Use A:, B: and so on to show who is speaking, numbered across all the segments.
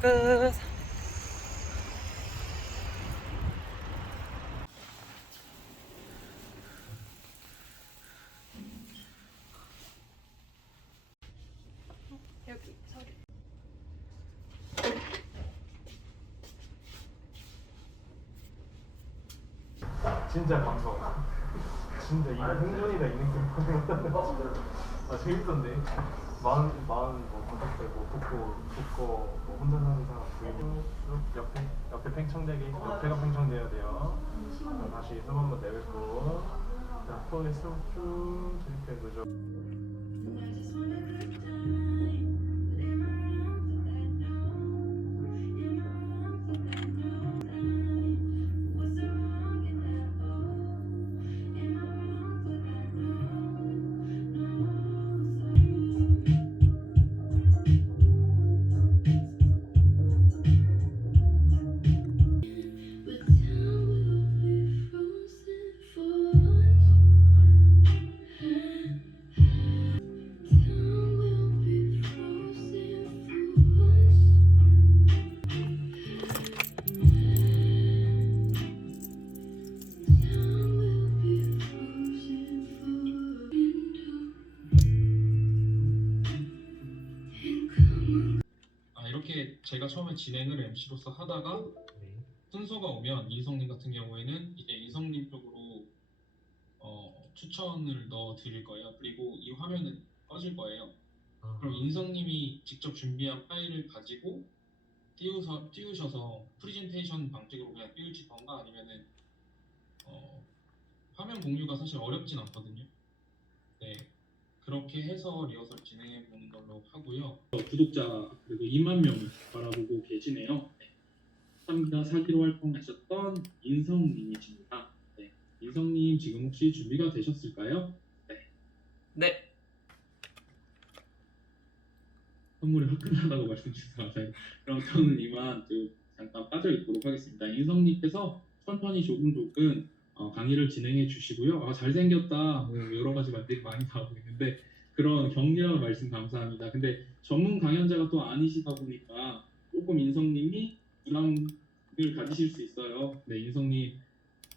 A: 끝. 여기 서류.
B: 진짜 감성. 진짜 이거 행전이다 이 느낌. 아 재밌던데. 마흔 마흔 뭐뭐 독고 독거 뭐 혼자 사는 사람 보이고 쭉 옆에 옆에 팽창되게 옆에가 팽창돼야 돼요. 자, 다시 숨 한번 내뱉고 자 코에 숨쭉 이렇게 그죠.
C: 제가 처음에 진행을 MC로서 하다가 순서가 오면 인성님 같은 경우에는 이제 인성님 쪽으로 어, 추천을 넣어 드릴 거예요. 그리고 이 화면은 꺼질 거예요. 그럼 인성님이 직접 준비한 파일을 가지고 띄우서, 띄우셔서 프리젠테이션 방식으로 그냥 띄우시던가 아니면은 어, 화면 공유가 사실 어렵진 않거든요. 네. 그렇게 해서 리허설 진행해 보는 걸로 하고요. 구독자 그리고 2만 명 바라보고 계시네요. 네. 감사합니다. 사기로 활동하셨던 인성님이십니다. 네. 인성님 지금 혹시 준비가 되셨을까요?
A: 네.
C: 선물이 화끈하다고 말씀 주셔서 감사해요. 그럼 저는 이만 좀 잠깐 빠져 있도록 하겠습니다. 인성님께서 천천히 조금 조금 어, 강의를 진행해 주시고요. 아 잘생겼다 뭐 여러 가지 말들이 많이 나오고 있는데 그런 격려의 말씀 감사합니다. 근데 전문 강연자가 또 아니시다 보니까 조금 인성님이 부담을 가지실 수 있어요. 네 인성님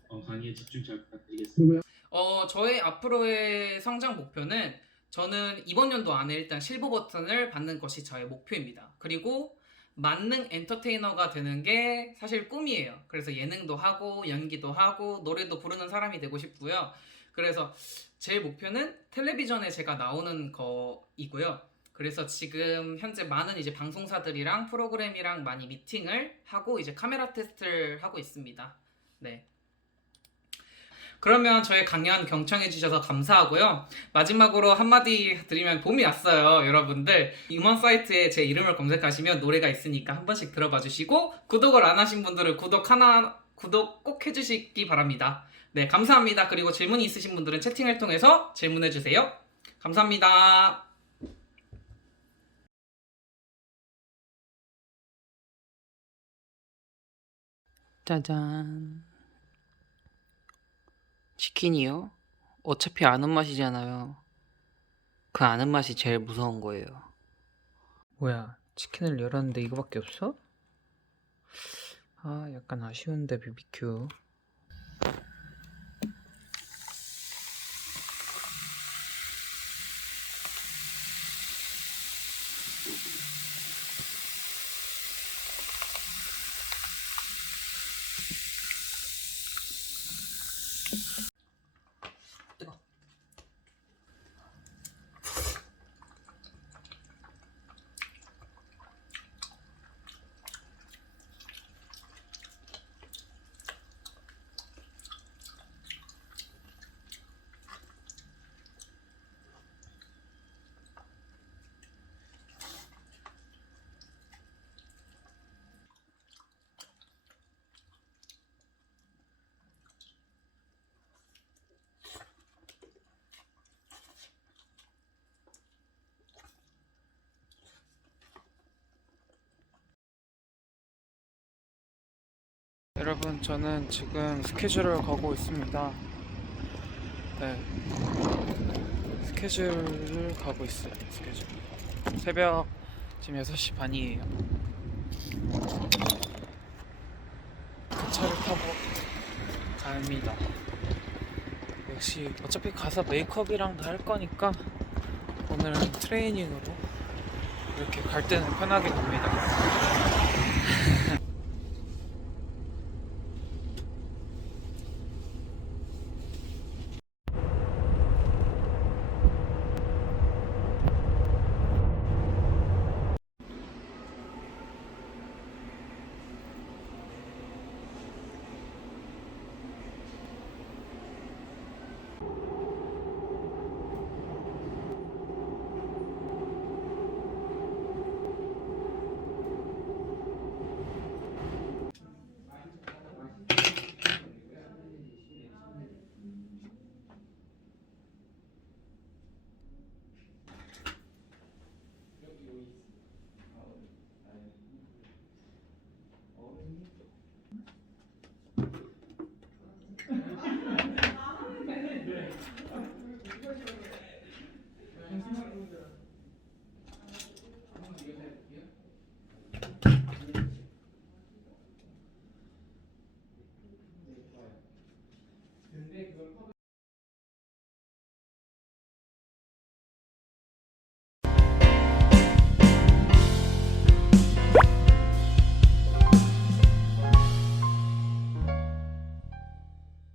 C: 어, 강의에 집중 잘 부탁드리겠습니다.
A: 어, 저의 앞으로의 성장 목표는 저는 이번 연도 안에 일단 실버 버튼을 받는 것이 저의 목표입니다. 그리고 만능 엔터테이너가 되는 게 사실 꿈이에요. 그래서 예능도 하고 연기도 하고 노래도 부르는 사람이 되고 싶고요. 그래서 제 목표는 텔레비전에 제가 나오는 거이고요. 그래서 지금 현재 많은 이제 방송사들이랑 프로그램이랑 많이 미팅을 하고 이제 카메라 테스트를 하고 있습니다. 네. 그러면 저의 강연 경청해 주셔서 감사하고요. 마지막으로 한마디 드리면 봄이 왔어요, 여러분들. 음원 사이트에 제 이름을 검색하시면 노래가 있으니까 한 번씩 들어봐 주시고 구독을 안 하신 분들은 구독 하나 구독 꼭 해주시기 바랍니다. 네, 감사합니다. 그리고 질문이 있으신 분들은 채팅을 통해서 질문해 주세요. 감사합니다. 짜잔. 치킨이요? 어차피 아는 맛이잖아요. 그 아는 맛이 제일 무서운 거예요. 뭐야, 치킨을 열었는데 이거밖에 없어? 아, 약간 아쉬운데. 뜨거. 저는 지금 스케줄을 가고 있습니다. 네. 스케줄을 가고 있어요. 스케줄. 새벽 지금 6시 반이에요.
D: 그 차를 타고 갑니다. 역시 어차피 가서 메이크업이랑 다 할 거니까 오늘은 트레이닝으로 이렇게 갈 때는 편하게 갑니다.